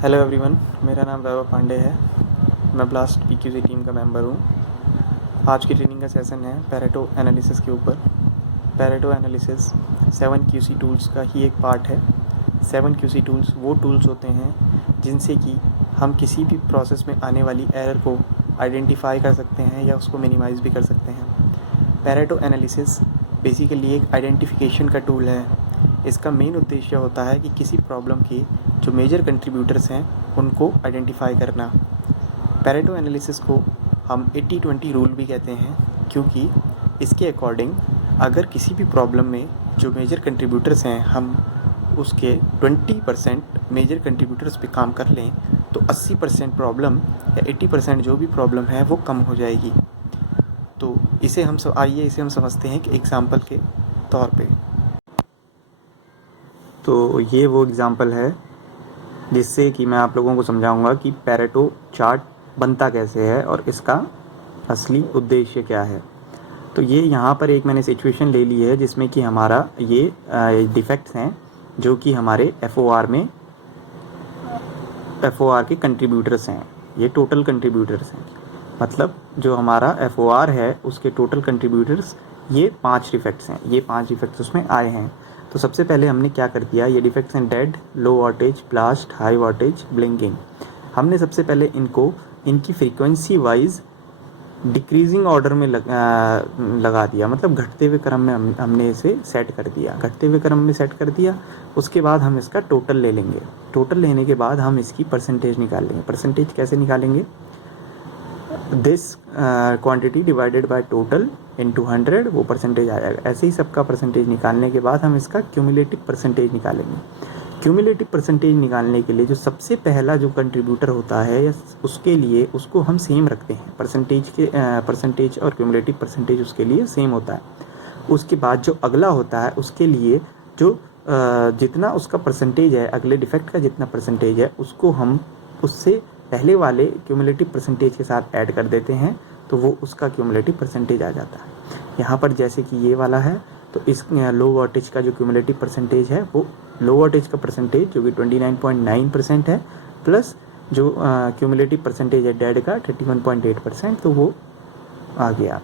Hello everyone, मेरा नाम वैभव पांडे है। मैं ब्लास्ट पीक्यूसी टीम का मेंबर हूँ। आज की ट्रेनिंग का सेशन है पैरेटो एनालिसिस के ऊपर। पैरेटो एनालिसिस 7QC टूल्स का ही एक पार्ट है। 7QC टूल्स वो टूल्स होते हैं जिनसे कि हम किसी भी प्रोसेस में आने वाली एरर को आइडेंटिफाई कर सकते हैं या उसको मिनिमाइज़ भी कर सकते हैं। पैरेटो एनालिसिस बेसिकली एक आइडेंटिफिकेशन का टूल है। इसका मेन उद्देश्य होता है कि किसी प्रॉब्लम के जो मेजर कंट्रीब्यूटर्स हैं उनको आइडेंटिफाई करना। पैरेटो एनालिसिस को हम 80-20 रूल भी कहते हैं, क्योंकि इसके अकॉर्डिंग अगर किसी भी प्रॉब्लम में जो मेजर कंट्रीब्यूटर्स हैं हम उसके 20% मेजर कंट्रीब्यूटर्स पे काम कर लें तो 80% प्रॉब्लम या 80% जो भी प्रॉब्लम है वो कम हो जाएगी। तो इसे हम समझते हैं कि एग्ज़ाम्पल के तौर पे। तो ये वो एग्ज़ाम्पल है जिससे कि मैं आप लोगों को समझाऊंगा कि पैरेटो चार्ट बनता कैसे है और इसका असली उद्देश्य क्या है। तो ये यहाँ पर एक मैंने सिचुएशन ले ली है जिसमें कि हमारा ये डिफेक्ट्स हैं जो कि हमारे एफ के कंट्रीब्यूटर्स हैं। ये टोटल कंट्रीब्यूटर्स हैं, मतलब जो हमारा एफ है उसके टोटल कंट्रीब्यूटर्स ये 5 डिफेक्ट्स हैं। ये 5 डिफेक्ट्स उसमें आए हैं। तो सबसे पहले हमने क्या कर दिया, ये डिफेक्ट्स हैं dead, low wattage, blast, high wattage, blinking. हमने सबसे पहले इनकी फ्रीक्वेंसी वाइज डिक्रीजिंग ऑर्डर में लगा दिया, मतलब घटते हुए क्रम में हमने इसे सेट कर दिया। घटते हुए क्रम में सेट कर दिया। उसके बाद हम इसका टोटल ले लेंगे। टोटल लेने के बाद हम इसकी परसेंटेज निकाल लेंगे। परसेंटेज कैसे निकालेंगे, this quantity divided by total into 100, वो परसेंटेज आ जाएगा। ऐसे ही सबका परसेंटेज निकालने के बाद हम इसका क्यूमुलेटिव परसेंटेज निकालेंगे। क्यूमुलेटिव परसेंटेज निकालने के लिए जो सबसे पहला जो कंट्रीब्यूटर होता है या उसके लिए उसको हम सेम रखते हैं। परसेंटेज और क्यूमुलेटिव परसेंटेज उसके लिए सेम होता है। उसके बाद जो अगला होता है उसके लिए जो जितना उसका परसेंटेज है, अगले डिफेक्ट का जितना परसेंटेज है उसको हम उससे पहले वाले क्यूमुलेटिव परसेंटेज के साथ ऐड कर देते हैं, तो वो उसका क्यूमुलेटिव परसेंटेज आ जाता है। यहाँ पर जैसे कि ये वाला है, तो इस लो वॉटेज का जो क्यूमुलेटिव परसेंटेज है वो लो वॉटेज का परसेंटेज जो कि 29.9% है, प्लस जो क्यूमुलेटिव परसेंटेज है डेड का 31.8%, तो वो आ गया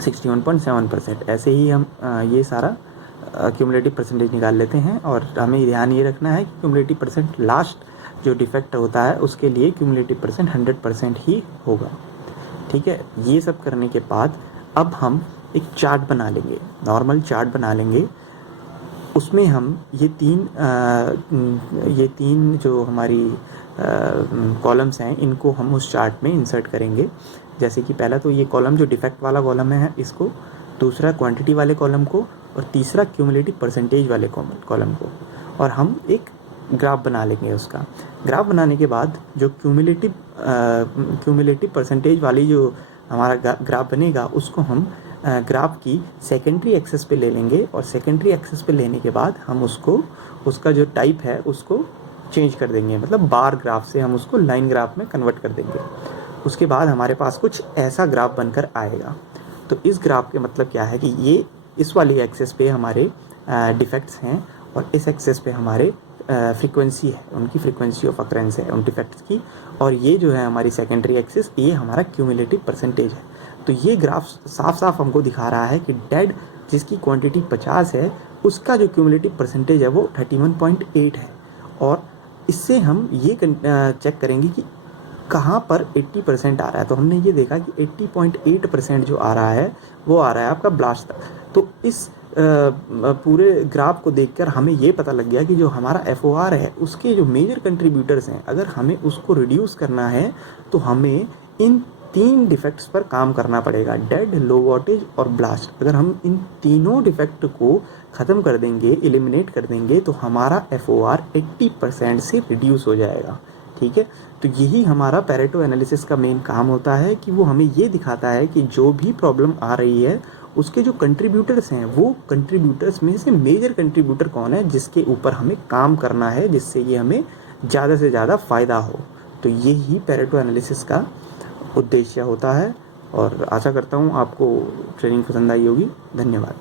61.7%। ऐसे ही हम ये सारा क्यूमुलेटिव परसेंटेज निकाल लेते हैं। और हमें ध्यान ये रखना है कि क्यूमुलेटिव परसेंट लास्ट जो डिफेक्ट होता है उसके लिए क्यूमुलेटिव परसेंट 100% ही होगा। ठीक है, ये सब करने के बाद अब हम एक चार्ट बना लेंगे, नॉर्मल चार्ट बना लेंगे। उसमें हम ये तीन जो हमारी कॉलम्स हैं इनको हम उस चार्ट में इंसर्ट करेंगे। जैसे कि पहला तो ये कॉलम जो डिफेक्ट वाला कॉलम है इसको, दूसरा क्वांटिटी वाले कॉलम को, और तीसरा क्यूमुलेटिव परसेंटेज वाले कॉलम को। और हम एक ग्राफ बना लेंगे। उसका ग्राफ बनाने के बाद जो क्यूमुलेटिव परसेंटेज वाली जो हमारा ग्राफ बनेगा उसको हम ग्राफ की सेकेंडरी एक्सेस पे ले लेंगे। और सेकेंडरी एक्सेस पे लेने के बाद हम उसका जो टाइप है उसको चेंज कर देंगे, मतलब बार ग्राफ से हम उसको लाइन ग्राफ में कन्वर्ट कर देंगे। उसके बाद हमारे पास कुछ ऐसा ग्राफ बनकर आएगा। तो इस ग्राफ के मतलब क्या है कि ये इस वाली एक्सेस पे हमारे डिफेक्ट्स हैं और इस एक्सेस पे हमारे फ्रीक्वेंसी है, उनकी फ्रीक्वेंसी ऑफ अकरेंस है उन डिफेक्ट्स की। और ये जो है हमारी सेकेंडरी एक्सिस, ये हमारा क्यूमुलेटिव परसेंटेज है। तो ये ग्राफ साफ साफ हमको दिखा रहा है कि डेड जिसकी क्वांटिटी 50 है उसका जो क्यूमुलेटिव परसेंटेज है वो 31.8 है। और इससे हम ये चेक करेंगे कि कहाँ पर 80% आ रहा है। तो हमने ये देखा कि 80.8% जो आ रहा है वो आ रहा है आपका ब्लास्ट तक। तो इस पूरे ग्राफ को देखकर हमें ये पता लग गया कि जो हमारा एफओआर है उसके जो मेजर कंट्रीब्यूटर्स हैं, अगर हमें उसको रिड्यूस करना है तो हमें इन 3 डिफेक्ट्स पर काम करना पड़ेगा, डेड, लो वॉटेज और ब्लास्ट। अगर हम इन तीनों डिफेक्ट को ख़त्म कर देंगे, एलिमिनेट कर देंगे, तो हमारा एफओआर 80% से रिड्यूस हो जाएगा। ठीक है, तो यही हमारा पैरेटो एनालिसिस का मेन काम होता है कि वो हमें ये दिखाता है कि जो भी प्रॉब्लम आ रही है उसके जो कंट्रीब्यूटर्स हैं वो कंट्रीब्यूटर्स में से मेजर कंट्रीब्यूटर कौन है जिसके ऊपर हमें काम करना है, जिससे ये हमें ज़्यादा से ज़्यादा फ़ायदा हो। तो यही पैरेटो एनालिसिस का उद्देश्य होता है। और आशा करता हूँ आपको ट्रेनिंग पसंद आई होगी। धन्यवाद।